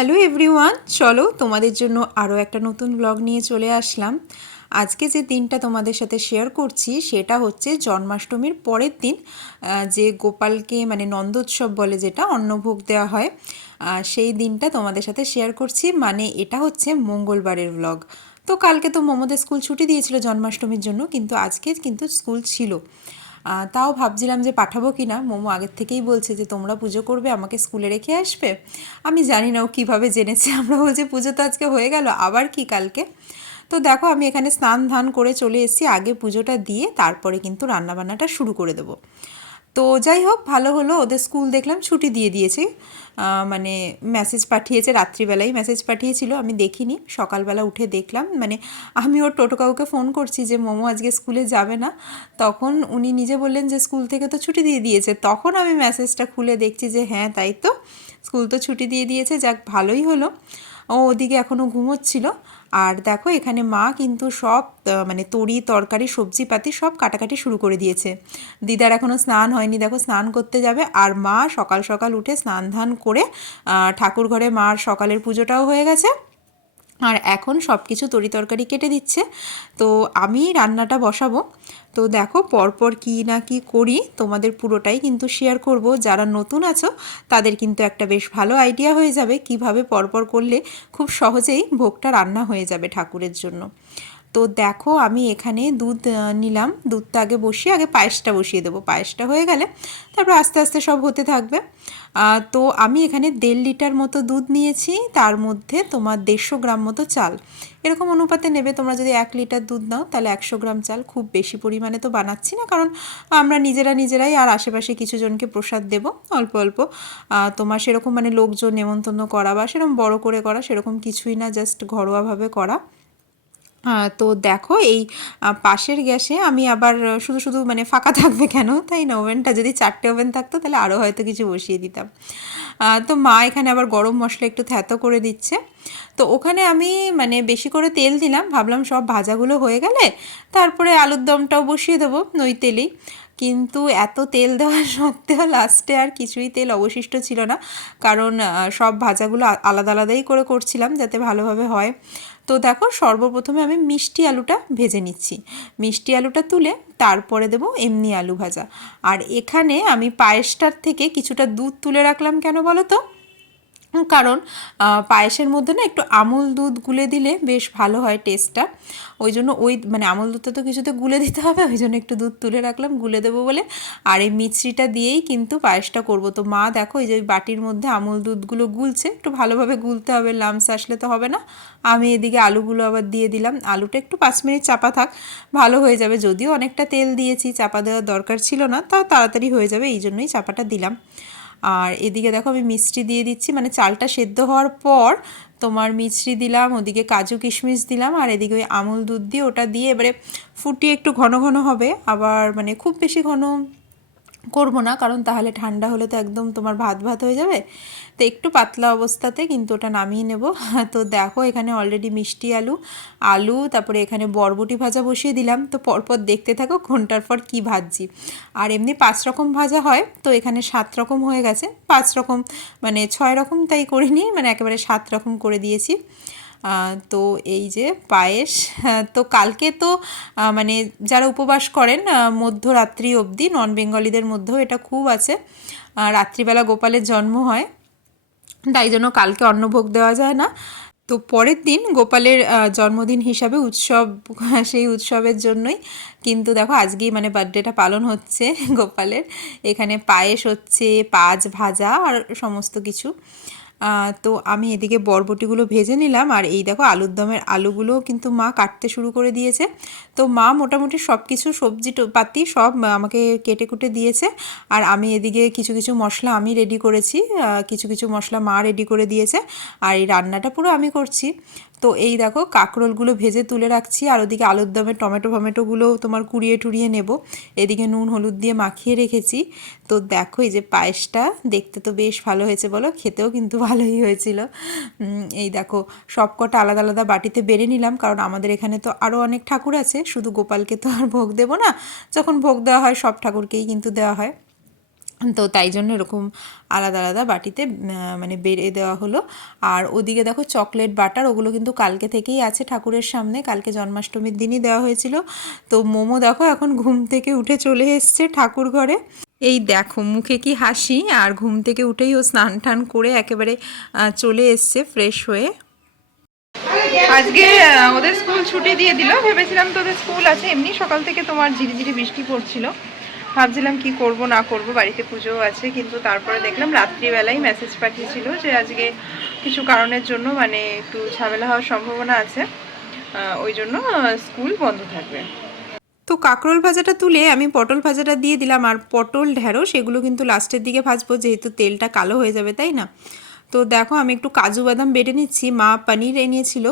Hello everyone, চলো তোমাদের জন্য আরও একটা নতুন ব্লগ নিয়ে চলে আসলাম। আজকে যে দিনটা তোমাদের সাথে শেয়ার করছি সেটা হচ্ছে জন্মাষ্টমীর পরের দিন, যে গোপালকে মানে নন্দোৎসব বলে, যেটা অন্নভোগ দেওয়া হয়, সেই দিনটা তোমাদের সাথে শেয়ার করছি। মানে এটা হচ্ছে মঙ্গলবারের ব্লগ। তো কালকে তো মোমোদের স্কুল ছুটি দিয়েছিল জন্মাষ্টমীর জন্য, কিন্তু আজকে কিন্তু স্কুল ছিল। তাও ভাবছিলাম যে পাঠাবো কি না। মোমো আগের থেকেই বলছে যে তোমরা পুজো করবে, আমাকে স্কুলে রেখে আসবে। আমি জানি না ও কীভাবে জেনেছে। আমরা বলছি পুজো তো আজকে হয়ে গেল, আবার কি কালকে। তো দেখো আমি এখানে স্নান ধান করে চলে এসেছি, আগে পুজোটা দিয়ে তারপরে কিন্তু রান্নাবান্নাটা শুরু করে দেবো। তো যাই হোক, ভালো হলো, ওদের স্কুল দেখলাম ছুটি দিয়ে দিয়েছে। মানে মেসেজ পাঠিয়েছে, রাত্রিবেলায় মেসেজ পাঠিয়েছিল, আমি দেখিনি, সকালবেলা উঠে দেখলাম। মানে আমি ওর টোটো কাউকে ফোন করছি যে মোমো আজকে স্কুলে যাবে না, তখন উনি নিজে বললেন যে স্কুল থেকে তো ছুটি দিয়ে দিয়েছে। তখন আমি মেসেজটা খুলে দেখছি যে হ্যাঁ তাই তো, স্কুল তো ছুটি দিয়ে দিয়েছে, যাক ভালোই হলো। ও ওদিকে এখনও ঘুমোচ্ছিল। আর দেখো এখানে মা কিন্তু সব মানে তরি তরকারি সবজিপাতি সব কাটাকাটি শুরু করে দিয়েছে। দিদার এখনও স্নান হয়নি, দেখো স্নান করতে যাবে। আর মা সকাল সকাল উঠে স্নান ধান করে ঠাকুর ঘরে মার সকালের পুজোটাও হয়ে গেছে। আর এখন সব কিছু তরিতরকারি কেটে দিচ্ছে, তো আমি রান্নাটা বসাবো। তো দেখো পরপর কী না কী করি তোমাদের পুরোটাই কিন্তু শেয়ার করব। যারা নতুন আছো তাদের কিন্তু একটা বেশ ভালো আইডিয়া হয়ে যাবে কিভাবে পরপর করলে খুব সহজেই ভোগটা রান্না হয়ে যাবে ঠাকুরের জন্য। তো দেখো আমি এখানে দুধ নিলাম, দুধটা আগে বসিয়ে আগে পায়েসটা বসিয়ে দেবো, পায়েসটা হয়ে গেলে তারপর আস্তে আস্তে সব হতে থাকবে। তো আমি এখানে 1.5 লিটার মতো দুধ নিয়েছি, তার মধ্যে তোমার 150 গ্রাম মতো চাল, এরকম অনুপাতে নেবে। তোমরা যদি 1 লিটার দুধ নাও তাহলে 100 গ্রাম চাল, খুব বেশি পরিমাণে তো বানাচ্ছি না, কারণ আমরা নিজেরাই আর আশেপাশে কিছু জনকে প্রসাদ দেব অল্প অল্প। তোমার সেরকম মানে লোকজন নেমন্তন্ন করা বা সেরকম বড় করে করা সেরকম কিছুই না, জাস্ট ঘরোয়াভাবে করা। তো দেখো এই পাশের গ্যাসে আমি আবার শুধু শুধু মানে ফাঁকা থাকবে কেন, তাই না, ওভেনটা যদি 4টে ওভেন থাকতো তাহলে আরও হয়তো কিছু বসিয়ে দিতাম। তো মা এখানে আবার গরম মশলা একটু থ্যাতো করে দিচ্ছে। তো ওখানে আমি মানে বেশি করে তেল দিলাম, ভাবলাম সব ভাজাগুলো হয়ে গেলে তারপরে আলুর দমটাও বসিয়ে দেবো ওই তেলেই। কিন্তু এত তেল দেওয়া সত্ত্বেও লাস্টে আর কিছুই তেল অবশিষ্ট ছিল না, কারণ সব ভাজাগুলো আলাদা আলাদাই করে করছিলাম যাতে ভালোভাবে হয়। তো দেখো সর্বপ্রথমে আমি মিষ্টি আলুটা ভেজে নিচ্ছি, মিষ্টি আলুটা তুলে তারপরে দেবো এমনি আলু ভাজা। আর এখানে আমি পায়েসটার থেকে কিছুটা দুধ তুলে রাখলাম, কেন বলো তো, কারণ পায়েসের মধ্যে না একটু আমুল দুধ গুলে দিলে বেশ ভালো হয় টেস্টটা। ওই জন্য ওই মানে আমুল দুধটা তো কিছুতে গুলে দিতে হবে, ওই জন্য একটু দুধ তুলে রাখলাম গুলে দেবো বলে। আর এই মিশ্রিটা দিয়েই কিন্তু পায়েসটা করব। তো মা দেখো এই যে ওই বাটির মধ্যে আমুল দুধগুলো গুলছে, একটু ভালোভাবে গুলতে হবে, লামস আসলে তো হবে না। আমি এদিকে আলুগুলো আবার দিয়ে দিলাম, আলুটা একটু 5 মিনিট চাপা থাক, ভালো হয়ে যাবে। যদিও অনেকটা তেল দিয়েছি, চাপা দেওয়ার দরকার ছিল না, তাও তাড়াতাড়ি হয়ে যাবে, এই জন্যই চাপাটা দিলাম। আর এদিকে দেখো আমি মিষ্টি দিয়ে দিচ্ছি, মানে চালটা সেদ্ধ হওয়ার পর তোমার মিষ্টি দিলাম, ওদিকে কাজু কিশমিশ দিলাম, আর এদিকে ওই আমুল দুধ দিয়ে ওটা দিয়ে এবারে ফুটিয়ে একটু ঘন ঘন হবে। আবার মানে খুব বেশি ঘন করব না, কারণ তাহলে ঠান্ডা হলে তো একদম তোমার ভাত ভাত হয়ে যাবে। তো একটু পাতলা অবস্থাতে কিন্তু ওটা নামিয়ে নেব। তো দেখো এখানে অলরেডি মিষ্টি আলু আলু তারপরে এখানে বরবটি ভাজা বসিয়ে দিলাম। তো পরপর দেখতে থাকো ঘন্টার পর কি ভাজছি। আর এমনি 5 রকম ভাজা হয়, তো এখানে 7 রকম হয়ে গেছে। 5 রকম মানে 6 রকম তাই করিনি, মানে একেবারে 7 রকম করে দিয়েছি। তো এই যে পায়েস, তো কালকে তো মানে যারা উপবাস করেন মধ্যরাত্রি অবধি, নন বেঙ্গলিদের মধ্যেও এটা খুব আছে, রাত্রিবেলা গোপালের জন্ম হয়, তাই জন্য কালকে অন্নভোগ দেওয়া যায় না। তো পরের দিন গোপালের জন্মদিন হিসাবে উৎসব, সেই উৎসবের জন্যই কিন্তু দেখো আজকেই মানে বার্থডেটা পালন হচ্ছে গোপালের। এখানে পায়েস হচ্ছে, পাঁচ ভাজা আর সমস্ত কিছু। তো আমি এদিকে বরবটিগুলো ভেজে নিলাম, আর এই দেখো আলুর দমের আলুগুলোও কিন্তু মা কাটতে শুরু করে দিয়েছে। তো মা মোটামুটি সব কিছু সবজি পাতি সব আমাকে কেটে কুটে দিয়েছে। আর আমি এদিকে কিছু কিছু মশলা আমি রেডি করেছি, কিছু কিছু মশলা মা রেডি করে দিয়েছে, আর এই রান্নাটা পুরো আমি করছি। তো এই দেখো কাঁকরোলগুলো ভেজে তুলে রাখছি, আর ওদিকে আলুর দমে টমেটোগুলোও তোমার কুড়িয়ে টুড়িয়ে নেব। এদিকে নুন হলুদ দিয়ে মাখিয়ে রেখেছি। তো দেখো এই যে পায়েসটা দেখতে তো বেশ ভালো হয়েছে বলো, খেতেও কিন্তু ভালোই হয়েছিল। এই দেখো সবকটা আলাদা আলাদা বাটিতে বেড়ে নিলাম, কারণ আমাদের এখানে তো আরও অনেক ঠাকুর আছে, শুধু গোপালকে তো আর ভোগ দেবো না, যখন ভোগ দেওয়া হয় সব ঠাকুরকেই কিন্তু দেওয়া হয়। তো তাই জন্য এরকম আলাদা আলাদা বাটিতে মানে বেড়ে দেওয়া হলো। আর ওদিকে দেখো চকলেট বাটার, ওগুলো কিন্তু কালকে থেকেই আছে ঠাকুরের সামনে, কালকে জন্মাষ্টমীর দিনই দেওয়া হয়েছিল। তো মোমো দেখো এখন ঘুম থেকে উঠে চলে এসছে ঠাকুর ঘরে। এই দেখো মুখে কি হাসি, আর ঘুম থেকে উঠেই ও স্নান টান করে একেবারে চলে এসছে ফ্রেশ হয়ে। আজকে ওদের স্কুল ছুটি দিয়ে দিল, ভেবেছিলাম তো ওদের স্কুল আছে, এমনি সকাল থেকে তোমার ঝিরিঝিরি বৃষ্টি পড়ছিল, ভাবছিলাম কি করব না করব, বাড়িতে পুজোও আছে, কিন্তু তারপরে দেখলাম রাত্রিবেলায় মেসেজ পাঠিয়েছিল যে আজকে কিছু কারণের জন্য মানে একটু ঝামেলা হওয়ার সম্ভাবনা আছে, ওই জন্য স্কুল বন্ধ থাকবে। তো কাঁকরোল ভাজাটা তুলে আমি পটল ভাজাটা দিয়ে দিলাম, আর পটল ঢ্যাঁড়স সেগুলো কিন্তু লাস্টের দিকে ভাজবো, যেহেতু তেলটা কালো হয়ে যাবে, তাই না। তো দেখো আমি একটু কাজু বাদাম বেটে নিচ্ছি, মা পনির এনেছিল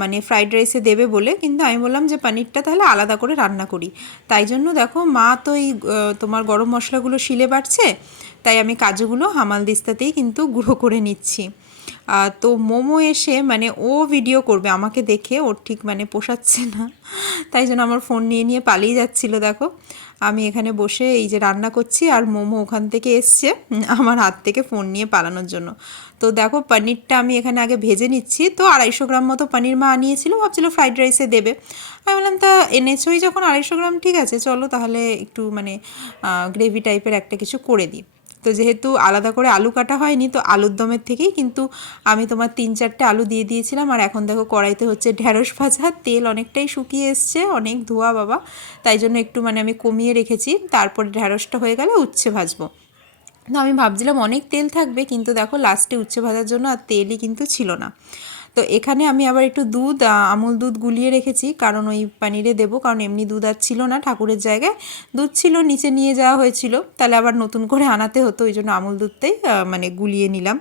মানে ফ্রাইড রাইসে দেবে বলে, কিন্তু আমি বললাম যে পনিরটা তাহলে আলাদা করে রান্না করি, তাই জন্য দেখো মা তো এই তোমার গরম মশলাগুলো শিলে বাটছে, তাই আমি কাজুগুলো হামালদিস্তাতেই কিন্তু গুঁড়ো করে নিচ্ছি। তো মোমো এসে মানে ও ভিডিও করবে আমাকে দেখে, ওর ঠিক মানে পোষাচ্ছে না, তাই জন্য আমার ফোন নিয়ে নিয়ে পালিয়ে যাচ্ছিলো। দেখো আমি এখানে বসে এই যে রান্না করছি, আর মোমো ওখান থেকে এসছে আমার হাত থেকে ফোন নিয়ে পালানোর জন্য। তো দেখো পনিরটা আমি এখানে আগে ভেজে নিচ্ছি। তো 250 গ্রাম মতো পনির মা আনিয়েছিল, ভাবছিল ফ্রাইড রাইসে দেবে। আমি বললাম তা এনেছোই যখন 250 গ্রাম, ঠিক আছে চলো তাহলে একটু মানে গ্রেভি টাইপের একটা কিছু করে দিই। তো যেহেতু আলাদা করে আলু কাটা হয়নি, তো আলুর দমের থেকেই কিন্তু আমি তোমার 3-4টে আলু দিয়ে দিয়েছিলাম। আর এখন দেখো কড়াইতে হচ্ছে ঢ্যাঁড়স ভাজা, তেল অনেকটাই শুকিয়ে এসছে, অনেক ধোয়া বাবা, তাই জন্য একটু মানে আমি কমিয়ে রেখেছি, তারপরে ঢ্যাঁড়সটা হয়ে গেলে উচ্ছে ভাজবো। তো আমি ভাবছিলাম অনেক তেল থাকবে, কিন্তু দেখো লাস্টে উচ্ছে ভাজার জন্য আর তেলই কিন্তু ছিল না। তো এখানে আমি আবার একটু দুধ, আমুল দুধ গুলিয়ে রেখেছি, কারণ ওই পানিরে দেবো, কারণ এমনি দুধ আর ছিল না ঠাকুরের জায়গায়, দুধ ছিল নিচে নিয়ে যাওয়া হয়েছিল, তাহলে আবার নতুন করে আনাতে হতো, ওই জন্য আমুল দুধটাই মানে গুলিয়ে নিলাম।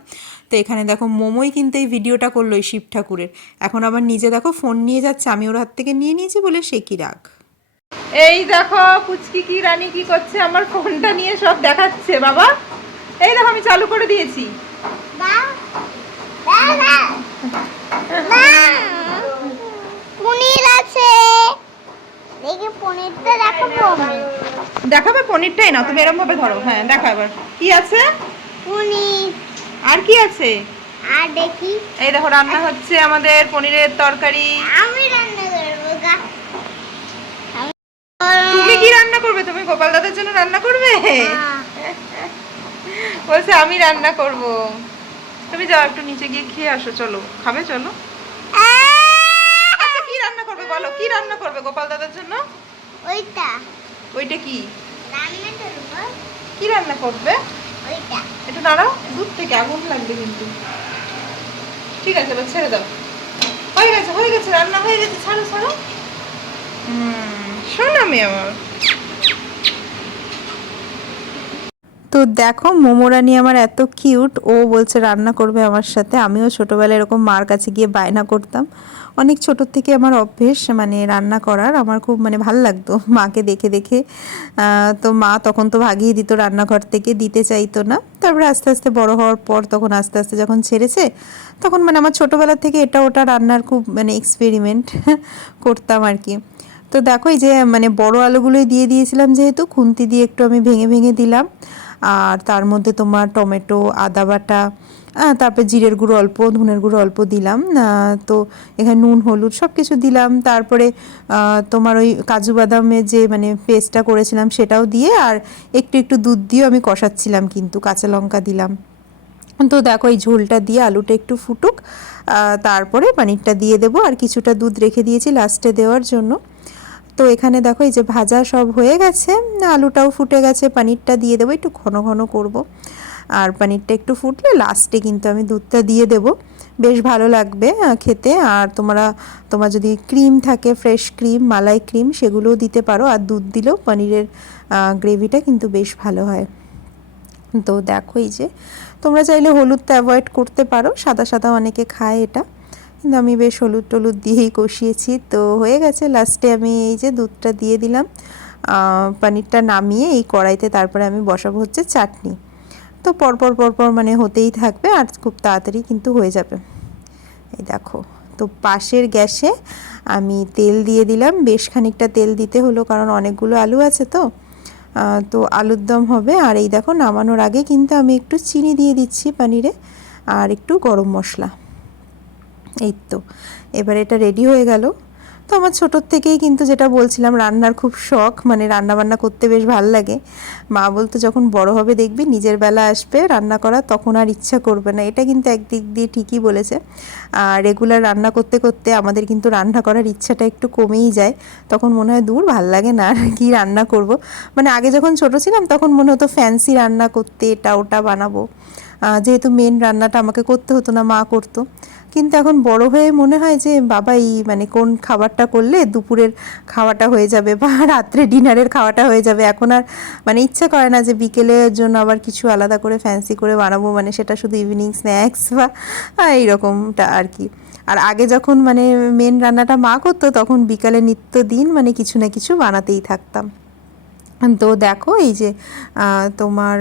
তো এখানে দেখো মোমোই কিন্তু এই ভিডিওটা করলো এই শিব ঠাকুরের, এখন আবার নিজে দেখো ফোন নিয়ে যাচ্ছে, আমি ওর হাত থেকে নিয়ে নিয়েছি বলে সে কি রাগ। এই দেখো পুচকি কি রানী কি করছে, আমার ফোনটা নিয়ে সব দেখাচ্ছে বাবা, এই দেখো আমি চালু করে দিয়েছি। পনির আছে, দেখি পনিরটা দেখাবো। দেখাবে পনিরটাই না, তুমি এরকম ভাবে ধরো, হ্যাঁ দেখা এবার কি আছে পনির আর কি আছে। আর দেখি, এই দেখো রান্না হচ্ছে আমাদের পনিরের তরকারি। আমি রান্না করবো গা। তুমি কি রান্না করবে, তুমি গোপাল দাদার জন্য রান্না করবে, বলছে আমি রান্না করব। তুমি যাও একটু নিচে গিয়ে খেয়ে আসো, চলো খাবে চলো। আচ্ছা কি রান্না করবে বলো, কি রান্না করবে গোপাল দাদার জন্য। ওইটা ওইটা কি রান্না করবো, কি রান্না করবে, ওইটা একটু দাঁড়াও, দুধ থেকে আগুন লাগবে কিন্তু। ঠিক আছে এবার ছেড়ে দাও, হয়ে গেছে রান্না হয়ে গেছে, ছাড়ো ছাড়ো। শোনো মেয়ে আমার। তো দেখো মোমোরানি আমার এত কিউট, ও বলছে রান্না করবে আমার সাথে। আমিও ছোটোবেলায় এরকম মার কাছে গিয়ে বায়না করতাম, অনেক ছোটোর থেকে আমার অভ্যেস মানে রান্না করার, আমার খুব মানে ভাল লাগতো মাকে দেখে দেখে। তো মা তখন তো ভাগিয়ে দিত রান্নাঘর থেকে, দিতে চাইতো না, তারপরে আস্তে আস্তে বড় হওয়ার পর তখন আস্তে আস্তে যখন ছেড়েছে, তখন মানে আমার ছোটোবেলা থেকে এটা ওটা রান্নার খুব মানে এক্সপেরিমেন্ট করতাম আর কি। তো দেখো এই যে মানে বড় আলুগুলোই দিয়ে দিয়েছিলাম, যেহেতু খুন্তি দিয়ে একটু আমি ভেঙে ভেঙে দিলাম, আর তার মধ্যে তোমার টমেটো, আদা বাটা, তারপরে জিরের গুঁড়ো অল্প, ধনের গুঁড়ো অল্প দিলাম, তো এখানে নুন হলুদ সব কিছু দিলাম, তারপরে তোমার ওই কাজু বাদামের যে মানে পেস্টটা করেছিলাম সেটাও দিয়ে, আর একটু একটু দুধ দিয়েও আমি কষাচ্ছিলাম, কিন্তু কাঁচা লঙ্কা দিলাম। তো দেখো এই ঝোলটা দিয়ে আলুটা একটু ফুটুক, তারপরে পনিরটা দিয়ে দেবো, আর কিছুটা দুধ রেখে দিয়েছি লাস্টে দেওয়ার জন্য। তো এখানে দেখো এই যে ভাজা সব হয়ে গেছে, আলুটাও ফুটে গেছে, পনিরটা দিয়ে দেবো, একটু ঘন ঘন করব, আর পনিরটা একটু ফুটলে লাস্টে কিন্তু আমি দুধটা দিয়ে দেব, বেশ ভালো লাগবে খেতে। আর তোমার যদি ক্রিম থাকে, ফ্রেশ ক্রিম, মালাই ক্রিম, সেগুলোও দিতে পারো, আর দুধ দিলেও পনিরের গ্রেভিটা কিন্তু বেশ ভালো হয়। তো দেখো এই যে তোমরা চাইলে হলুদটা অ্যাভয়েড করতে পারো, সাদা সাদা অনেকে খায় এটা, কিন্তু আমি বেশ হলুদ টলুদ দিয়েই কষিয়েছি। তো হয়ে গেছে, লাস্টে আমি এই যে দুধটা দিয়ে দিলাম, পনিরটা নামিয়ে এই কড়াইতে তারপরে আমি বসাবো হচ্ছে চাটনি। তো পরপর পরপর মানে হতেই থাকবে, আর খুব তাড়াতাড়ি কিন্তু হয়ে যাবে। এই দেখো, তো পাশের গ্যাসে আমি তেল দিয়ে দিলাম, বেশ খানিকটা তেল দিতে হলো, কারণ অনেকগুলো আলু আছে তো। তো আলুর দম হবে। আর এই দেখো নামানোর আগে কিন্তু আমি একটু চিনি দিয়ে দিচ্ছি পানিরে, আর একটু গরম মশলা। এই তো এবার এটা রেডি হয়ে গেল। তো আমার ছোটোর থেকেই কিন্তু যেটা বলছিলাম রান্নার খুব শখ, মানে রান্না বান্না করতে বেশ ভাল লাগে। মা বলতো যখন বড় হবে দেখবি নিজের বেলা আসবে রান্না করা, তখন আর ইচ্ছা করবে না। এটা কিন্তু একদিক দিয়ে ঠিকই বলেছে। আর রেগুলার রান্না করতে করতে আমাদের কিন্তু রান্না করার ইচ্ছাটা একটু কমেই যায়। তখন মনে হয় দূর ভাল লাগে না, আর কি রান্না করব। মানে আগে যখন ছোট ছিলাম তখন মনে হতো ফ্যান্সি রান্না করতে, এটা ওটা বানাবো, যেহেতু মেন রান্নাটা আমাকে করতে হতো না, মা করতো। কিন্তু এখন বড় হয়ে মনে হয় যে বাবা এই মানে কোন খাবারটা করলে দুপুরের খাওয়াটা হয়ে যাবে বা রাত্রে ডিনারের খাওয়াটা হয়ে যাবে। এখন আর মানে ইচ্ছা করে না যে বিকেলের জন্য আবার কিছু আলাদা করে ফ্যান্সি করে বানাবো, মানে সেটা শুধু ইভিনিং স্ন্যাক্স বা এইরকমটা আর কি। আর আগে যখন মানে মেন রান্নাটা মা করতো তখন বিকালে নিত্যদিন মানে কিছু না কিছু বানাতেই থাকতাম। তো দেখো এই যে তোমার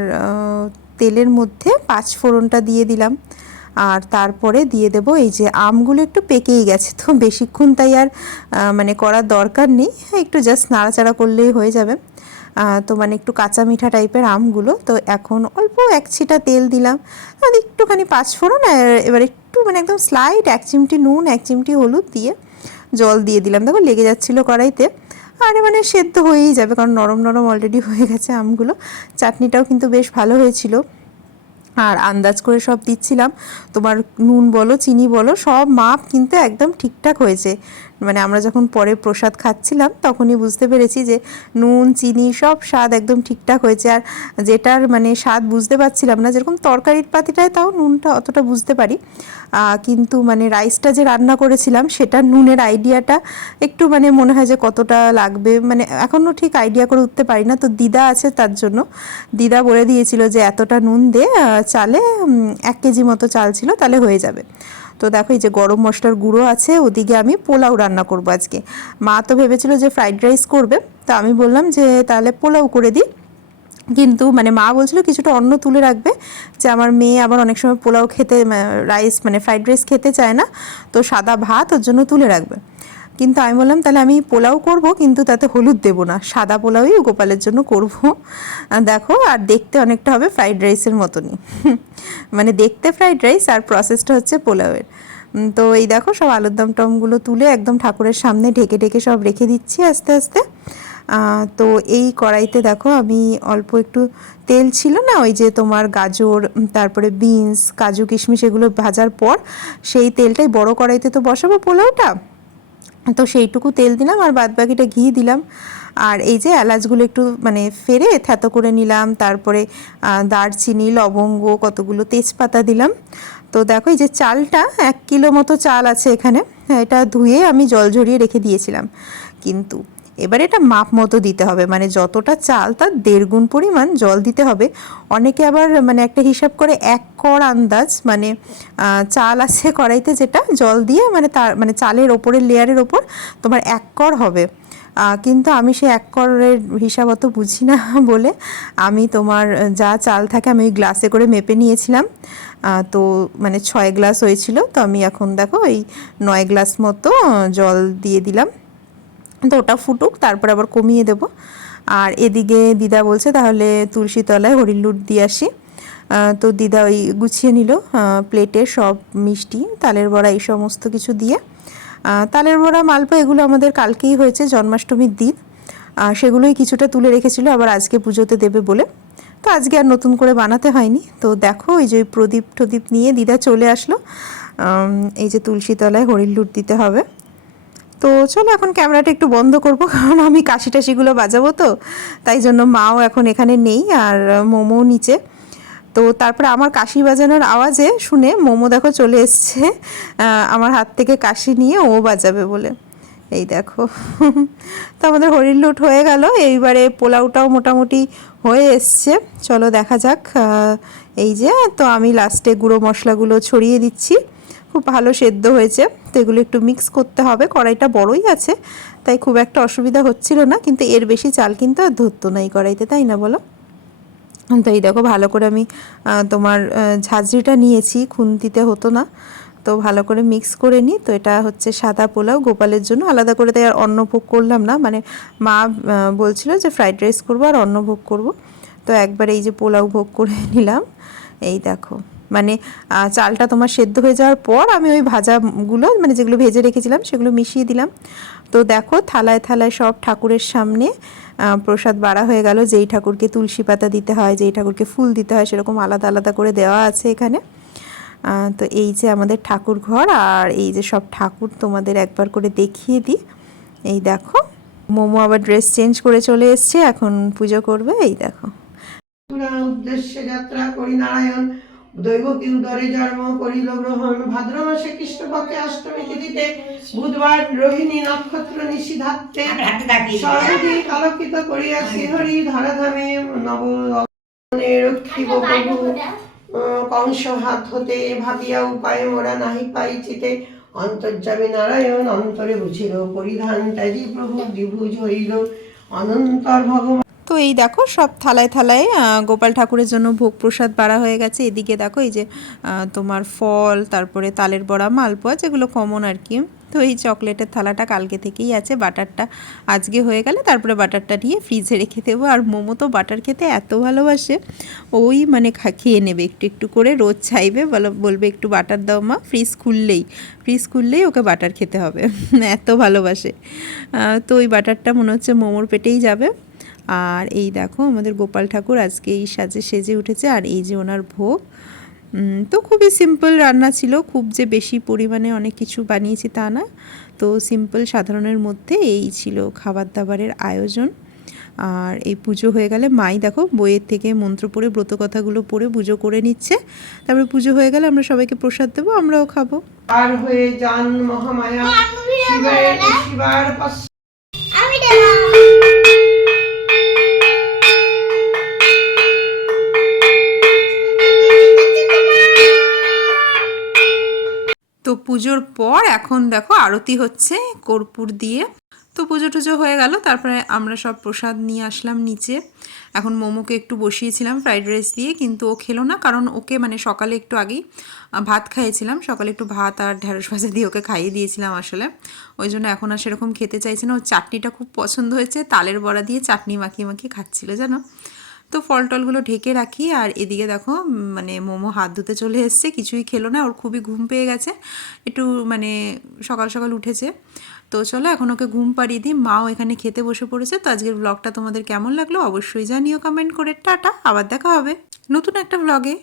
তেলের মধ্যে পাঁচফোড়নটা দিয়ে দিলাম, আর তারপরে দিয়ে দেব এই যে আমগুলো একটু পেকেই গেছে, তো বেশিক্ষণ তাই আর মানে করার দরকার নেই, একটু জাস্ট নাড়াচাড়া করলেই হয়ে যাবে। তো মানে একটু কাঁচা মিঠা টাইপের আমগুলো। তো এখন অল্প এক ছিটা তেল দিলাম, আর একটুখানি পাঁচফোড়ন, আর এবার একটু মানে একদম স্লাইড এক চিমটি নুন, এক চিমটি হলুদ দিয়ে জল দিয়ে দিলাম। দেখো লেগে যাচ্ছিলো কড়াইতে, আর মানে সেদ্ধ হয়েই যাবে কারণ নরম নরম অলরেডি হয়ে গেছে আমগুলো। চাটনিটাও কিন্তু বেশ ভালো হয়েছিল। আর আন্দাজ করে সব দিচ্ছিলাম, তোমার নুন বলো চিনি বলো সব মাপ কিন্তু একদম ঠিকঠাক হয়েছে। মানে আমরা যখন পরে প্রসাদ খাচ্ছিলাম তখনই বুঝতে পেরেছি যে নুন চিনি সব স্বাদ একদম ঠিকঠাক হয়েছে। আর যেটার মানে স্বাদ বুঝতে পারছিলাম না, যেরকম তরকারির পাতিটায় তাও নুনটা অতটা বুঝতে পারি, কিন্তু মানে রাইসটা যে রান্না করেছিলাম সেটার নুনের আইডিয়াটা একটু মানে মনে হয় যে কতটা লাগবে, মানে এখনও ঠিক আইডিয়া করে উঠতে পারি না। তো দিদা আছে তার জন্য, দিদা বলে দিয়েছিল যে এতটা নুন দে চালে, 1 কেজি মতো চাল ছিল তাহলে হয়ে যাবে। তো দেখো এই যে গরম মশলার গুঁড়ো আছে, ওদিকে আমি পোলাও রান্না করব আজকে। মা তো ভেবেছিল যে ফ্রাইড রাইস করবে, তো আমি বললাম যে তাহলে পোলাও করে দিই। কিন্তু মানে মা বলছিল কিছুটা অন্ন তুলে রাখবে, যে আমার মেয়ে আবার অনেক সময় পোলাও খেতে, রাইস মানে ফ্রাইড রাইস খেতে চায় না, তো সাদা ভাত ওর জন্য তুলে রাখবে। কিন্তু আমি বললাম তাহলে আমি পোলাও করব, কিন্তু তাতে হলুদ দেবো না, সাদা পোলাওই গোপালের জন্য করব। দেখো আর দেখতে অনেকটা হবে ফ্রাইড রাইসের মতনই মানে দেখতে ফ্রাইড রাইস আর প্রসেসটা হচ্ছে পোলাওয়ের। তো এই দেখো সব আলুর দম টমগুলো তুলে একদম ঠাকুরের সামনে ঢেকে ঢেকে সব রেখে দিচ্ছি আস্তে আস্তে। তো এই কড়াইতে দেখো আমি অল্প একটু তেল ছিল না, ওই যে তোমার গাজর, তারপরে বিনস, কাজু কিশমিশ এগুলো ভাজার পর সেই তেলটাই বড় কড়াইতে তো বসাবো পোলাওটা, তো সেইটুকু তেল দিলাম আর বাদ বাকিটা ঘি দিলাম। আর এই যে এলাচগুলো একটু মানে ফেরে থ্যাতো করে নিলাম, তারপরে দারচিনি লবঙ্গ কতগুলো তেজপাতা দিলাম। তো দেখো এই যে চালটা 1 কিলো মতো চাল আছে এখানে, এটা ধুয়ে আমি জল ঝরিয়ে রেখে দিয়েছিলাম। কিন্তু এবার এটা মাপ মতো দিতে হবে, মানে যতটা চাল তার 1.5 গুণ পরিমাণ জল দিতে হবে। অনেকে আবার মানে একটা হিসাব করে 1 কড় আন্দাজ, মানে চাল আছে কড়াইতে যেটা জল দিয়ে মানে তার মানে চালের ওপরের লেয়ারের ওপর তোমার 1 কড় হবে। কিন্তু আমি সে 1 কড়ের হিসাব অত বুঝি না বলে আমি তোমার যা চাল থাকে আমি ওই গ্লাসে করে মেপে নিয়েছিলাম। তো মানে 6 গ্লাস হয়েছিল, তো আমি এখন দেখো এই 9 গ্লাস মতো জল দিয়ে দিলাম। তো ওটা ফুটুক, তারপর আবার কমিয়ে দেব। আর এদিকে দিদা বলছে তাহলে তুলসী তলায় হরির লুট দিয়ে আসি। তো দিদা ওই গুছিয়ে নিল প্লেটে সব মিষ্টি তালের বড়া এই সমস্ত কিছু দিয়ে। তালের বড়া মালপোয়া এগুলো আমাদের কালকেই হয়েছে জন্মাষ্টমীর দিন, সেগুলোই কিছুটা তুলে রেখেছিল আবার আজকে পুজোতে দেবে বলে, তো আজকে আর নতুন করে বানাতে হয়নি। তো দেখো এই যে প্রদীপ টদীপ নিয়ে দিদা চলে আসলো, এই যে তুলসী তলায় হরির লুট দিতে হবে। তো চলো এখন ক্যামেরাটা একটু বন্ধ করব, কারণ আমি কাশি টাশিগুলো বাজাবো, তো তাই জন্য মাও এখন এখানে নেই আর মোমো নিচে। তো তারপরে আমার কাশি বাজানোর আওয়াজে শুনে মোমো দেখো চলে এসছে আমার হাত থেকে কাশি নিয়ে ও বাজাবে বলে। এই দেখো তো আমাদের হরির লুট হয়ে গেল, এইবারে পোলাওটাও মোটামুটি হয়ে এসছে। চলো দেখা যাক। এই যে তো আমি লাস্টে গুঁড়ো মশলাগুলো ছড়িয়ে দিচ্ছি, খুব ভালো সেদ্ধ হয়েছে। তো এগুলো একটু মিক্স করতে হবে, কড়াইটা বড়ই আছে তাই খুব একটা অসুবিধা হচ্ছিল না, কিন্তু এর বেশি চাল কিন্তু আর ধরতো না এই কড়াইতে, তাই না বলো? তো এই দেখো ভালো করে আমি তোমার ঝাঁঝরিটা নিয়েছি, খুন্তিতে হতো না, তো ভালো করে মিক্স করে নিই। তো এটা হচ্ছে সাদা পোলাও, গোপালের জন্য আলাদা করে তাই আর অন্ন ভোগ করলাম না, মানে মা বলছিল যে ফ্রাইড রাইস করবো আর অন্ন ভোগ করবো, তো একবার এই যে পোলাও ভোগ করে নিলাম। এই দেখো, মানে চালটা তোমার সেদ্ধ হয়ে যাওয়ার পর আমি ওই ভাজাগুলো, মানে যেগুলো ভেজে রেখেছিলাম সেগুলো মিশিয়ে দিলাম। তো দেখো থালায় থালায় সব ঠাকুরের সামনে প্রসাদ বাড়া হয়ে গেল। যেই ঠাকুরকে তুলসী পাতা দিতে হয়, যেই ঠাকুরকে ফুল দিতে হয়, সেরকম আলাদা আলাদা করে দেওয়া আছে এখানে। তো এই যে আমাদের ঠাকুর ঘর, আর এই যে সব ঠাকুর তোমাদের একবার করে দেখিয়ে দিই। এই দেখো, মোমো আবার ড্রেস চেঞ্জ করে চলে এসছে, এখন পুজো করবে। এই দেখো, উদ্দেশ্যে যাত্রা করি নারায়ণ, দৈবকী উদরে জন্ম করিল গ্রহণ, ভাদ্র মাসে কৃষ্ণপক্ষে অষ্টমী তিথিতে বুধবার রোহিণী নক্ষত্র নিশিধাত্তে সর্বাধিক আলোকিত করিয়া শ্রীহরি ধরাধামে নবনে রক্ষিব প্রভু কংস হাত হতে, ভাবিয়া উপায় মোরা নাহি পাই চিতে, অন্তর্যামী নারায়ণ অন্তরে বুঝিল, পরিধান ত্যাজি প্রভু দ্বিভুজ হইল, অনন্তর ভগবান। তো এই দেখো সব থালায় থালায় গোপাল ঠাকুরের জন্য ভোগ প্রসাদ বাড়া হয়ে গেছে। এদিকে দেখো এই যে তোমার ফল, তারপরে তালের বড়া, মালপোয়া, যেগুলো কমন আর কি। তো এই চকলেটের থালাটা কালকে থেকেই আছে, বাটারটা আজকে হয়ে গেলে তারপরে বাটারটা নিয়ে ফ্রিজে রেখে দেবো। আর মোমো তো বাটার খেতে এত ভালোবাসে, ওই মানে খেয়ে নেবে একটু একটু করে, রোজ চাইবে, বলবে একটু বাটার দাও মা, ফ্রিজ খুললেই ওকে বাটার খেতে হবে এত ভালোবাসে। তো ওই বাটারটা মনে হচ্ছে মোমোর পেটেই যাবে। আর এই দেখো আমাদের গোপাল ঠাকুর আজকে এই সাজে সেজে উঠেছে, আর এই যে ওনার ভোগ। তো খুবই সিম্পল রান্না ছিল, খুব যে বেশি পরিমাণে অনেক কিছু বানিয়েছি তা না। তো সিম্পল সাধারণের মধ্যে এই ছিল খাবার দাবারের আয়োজন। আর এই পুজো হয়ে গেলে মাই দেখো বইয়ের থেকে মন্ত্র পড়ে ব্রতকথাগুলো পড়ে পুজো করে নিচ্ছে। তারপরে পুজো হয়ে গেলে আমরা সবাইকে প্রসাদ দেবো, আমরাও খাবো। আর হয়ে যান মহামায়া শিবার আমি দিলাম। তো পুজোর পর এখন দেখো আরতি হচ্ছে কর্পূর দিয়ে। তো পুজো টুজো হয়ে গেল, তারপরে আমরা সব প্রসাদ নিয়ে আসলাম নিচে। এখন মোমোকে একটু বসিয়েছিলাম ফ্রাইড রাইস দিয়ে, কিন্তু ও খেলো না, কারণ ওকে মানে সকালে একটু আগেই ভাত খাইয়েছিলাম, সকালে একটু ভাত আর ঢ্যাঁড়স ভাজা দিয়ে ওকে খাইয়ে দিয়েছিলাম আসলে, ওই জন্য এখন আর সেরকম খেতে চাইছে না। ওর চাটনিটা খুব পছন্দ হয়েছে, তালের বড়া দিয়ে চাটনি মাখিয়ে মাখিয়ে খাচ্ছিল জানো। তো ফল টলগুলো ঢেকে রাখি, আর এদিকে দেখো মানে মোমো হাত ধুতে চলে এসছে, কিছুই খেলো না, ওর খুবই ঘুম পেয়ে গেছে, একটু মানে সকাল সকাল উঠেছে। তো চলো এখন ওকে ঘুম পাড়িয়ে দিই, মাও এখানে খেতে বসে পড়েছে। তো আজকের ব্লগটা তোমাদের কেমন লাগলো অবশ্যই জানিও কমেন্ট করে। টাটা, আবার দেখা হবে নতুন একটা ব্লগে।